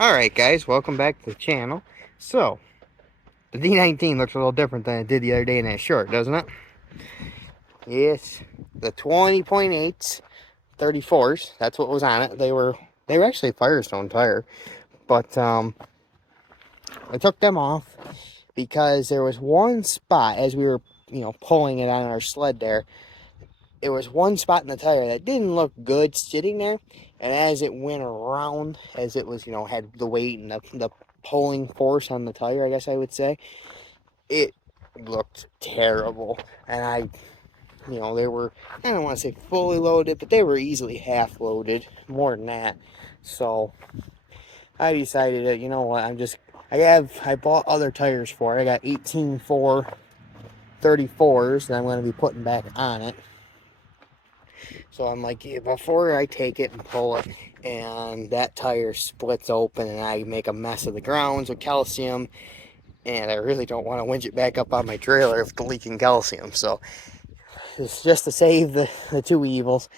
Alright guys, welcome back to the channel. So, the D19 looks a little different than it did the other day in that short, doesn't it? Yes, the 20.8s, 34s, that's what was on it. They were actually Firestone tire, but I took them off because there was one spot as we were, pulling it on our sled there. There was one spot in the tire that didn't look good sitting there, and as it went around, as it was, had the weight and the pulling force on the tire, I guess I would say, it looked terrible. And they were, I don't want to say fully loaded, but they were easily half loaded, more than that. So I decided that, you know what, I bought other tires for it. I got 18.4 34s that I'm going to be putting back on it. So I'm like, yeah, before I take it and pull it, and that tire splits open and I make a mess of the grounds with calcium, and I really don't want to winch it back up on my trailer with the leaking calcium. So it's just to save the two evils,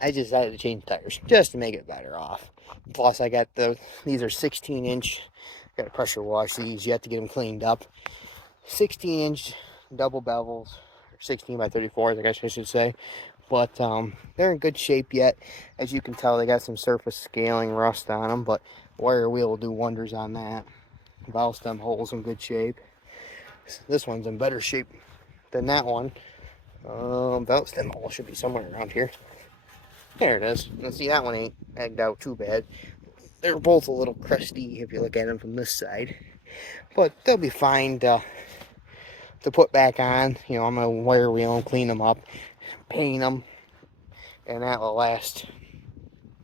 I just decided to change tires just to make it better off. Plus, I got these are 16-inch. Got to pressure wash these yet to get them cleaned up. 16-inch double bevels, or 16 by 34s, I guess I should say. But they're in good shape yet. As you can tell, they got some surface scaling rust on them, but wire wheel will do wonders on that. Valve stem holes in good shape. This one's in better shape than that one. Valve stem hole should be somewhere around here. There it is. Let's see, that one ain't egged out too bad. They're both a little crusty if you look at them from this side, but they'll be fine to put back on. I'm gonna wire wheel them, clean them up, paint them, and that will last.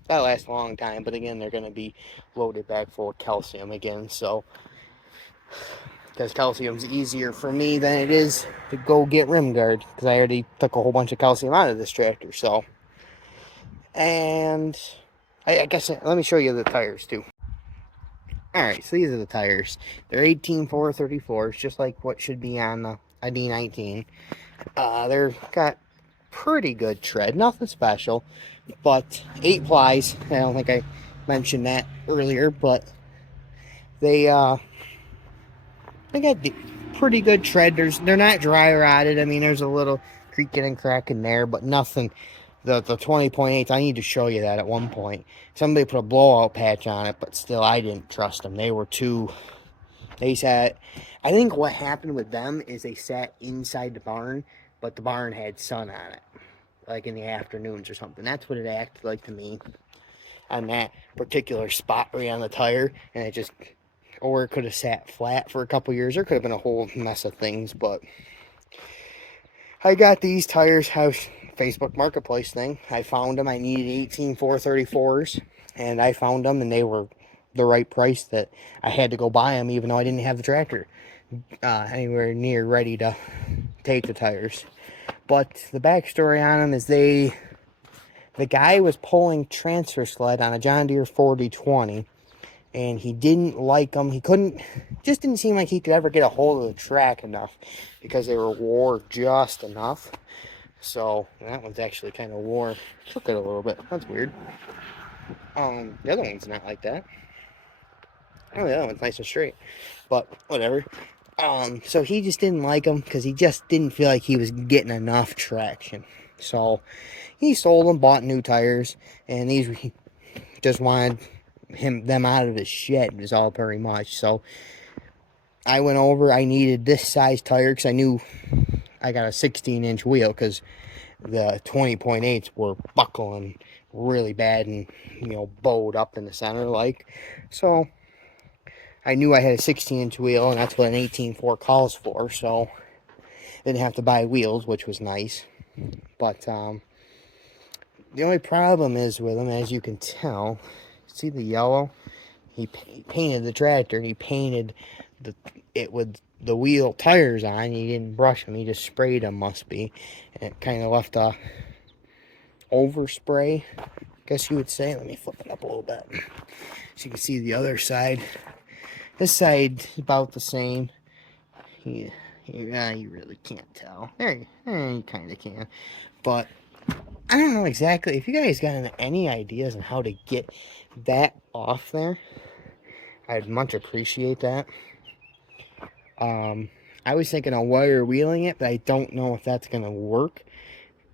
That lasts a long time. But again, they're gonna be loaded back full of calcium again. So, because calcium's easier for me than it is to go get rim guard, because I already took a whole bunch of calcium out of this tractor. So, and I guess let me show you the tires too. Alright, so these are the tires. They're 18.4 34s, just like what should be on a D19. They're got pretty good tread, nothing special, but 8 plies. I don't think I mentioned that earlier, but they got pretty good tread. They're not dry rotted. I mean, there's a little creaking and cracking there, but nothing. The 20.8, I need to show you that at one point. Somebody put a blowout patch on it, but still, I didn't trust them. They sat, I think what happened with them is they sat inside the barn, but the barn had sun on it, like in the afternoons or something. That's what it acted like to me on that particular spot right on the tire, and it just, or it could have sat flat for a couple years. There could have been a whole mess of things, but I got these tires, Facebook Marketplace thing. I found them. I needed 18.4 34s, and I found them, and they were the right price that I had to go buy them, even though I didn't have the tractor anywhere near ready to take the tires. But the backstory on them is the guy was pulling transfer sled on a John Deere 4020, and he didn't like them. He just didn't seem like he could ever get a hold of the track enough because they were wore just enough. So that one's actually kind of wore. Took it a little bit. That's weird. The other one's not like that. Oh, the other one's nice and straight. But whatever. So he just didn't like them because he just didn't feel like he was getting enough traction. So he sold them, bought new tires, and he just wanted them out of his shed, was all very much. So I went over. I needed this size tire because I knew I got a 16-inch wheel, because the 20.8s were buckling really bad and, bowed up in the center like. So I knew I had a 16-inch wheel, and that's what an 18.4 calls for. So I didn't have to buy wheels, which was nice. But the only problem is with them, as you can tell, see the yellow? He painted the tractor. He painted it with the wheel tires on. He didn't brush them. He just sprayed them, must be. And it kind of left a overspray, I guess you would say. Let me flip it up a little bit so you can see the other side. This side is about the same. You really can't tell. There you kind of can. But I don't know exactly. If you guys got any ideas on how to get that off there, I'd much appreciate that. I was thinking of wire wheeling it, but I don't know if that's going to work.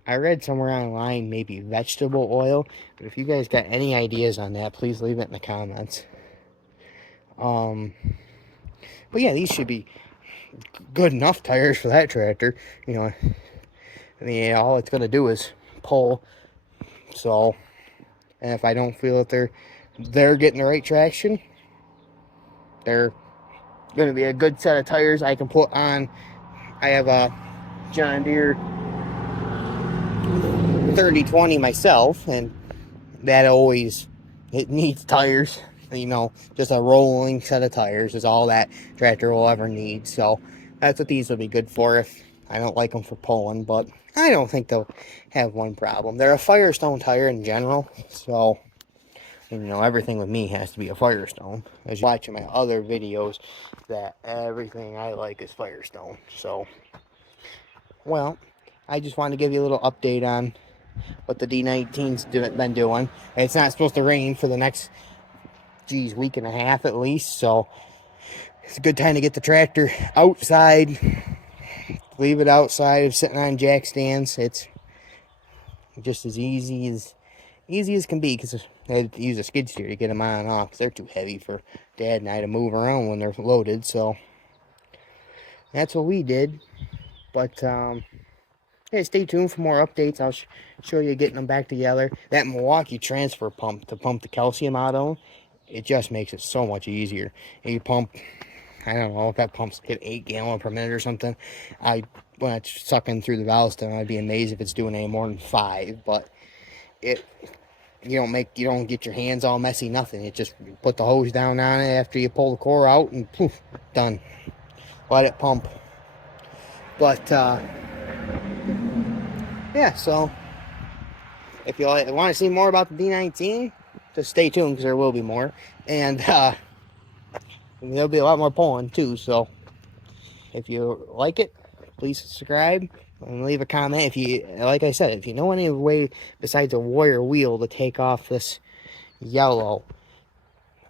I read somewhere online maybe vegetable oil, but if you guys got any ideas on that, please leave it in the comments. But yeah, these should be good enough tires for that tractor. You know, I mean, all it's going to do is pull. So, and if I don't feel that they're getting the right traction, they're going to be a good set of tires I can put on. I have a John Deere 3020 myself, and that always, it needs tires. You know, just a rolling set of tires is all that tractor will ever need. So that's what these will be good for. If I don't like them for pulling, but I don't think they'll have one problem. They're a Firestone tire in general, so you know, everything with me has to be a Firestone. As you're watching my other videos, that everything I like is Firestone. So, well, I just wanted to give you a little update on what the D19's been doing. It's not supposed to rain for the next, geez, week and a half at least. So, it's a good time to get the tractor outside. Leave it outside, sitting on jack stands. It's just as easy as can be, because I had to use a skid steer to get them on and off, because they're too heavy for Dad and I to move around when they're loaded. So that's what we did. But yeah, stay tuned for more updates. I'll show you getting them back together. That Milwaukee transfer pump to pump the calcium out of them, it just makes it so much easier. And you pump, I don't know if that pumps hit 8 gallons per minute or something. When it's sucking through the valve stem, I'd be amazed if it's doing any more than 5. But you don't get your hands all messy, nothing. It just put the hose down on it after you pull the core out, and poof, done. Let it pump. But yeah, so if you want to see more about the D19, just stay tuned, because there will be more. And there'll be a lot more pulling too. So if you like it, please subscribe and leave a comment. If you, like I said, if you know any way besides a wire wheel to take off this yellow,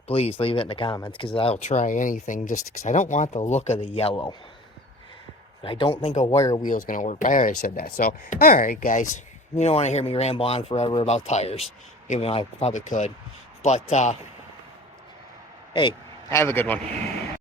please leave it in the comments, because I'll try anything, just because I don't want the look of the yellow. I don't think a wire wheel is going to work. I already said that. So, alright guys, you don't want to hear me ramble on forever about tires, even though I probably could. But, hey, have a good one.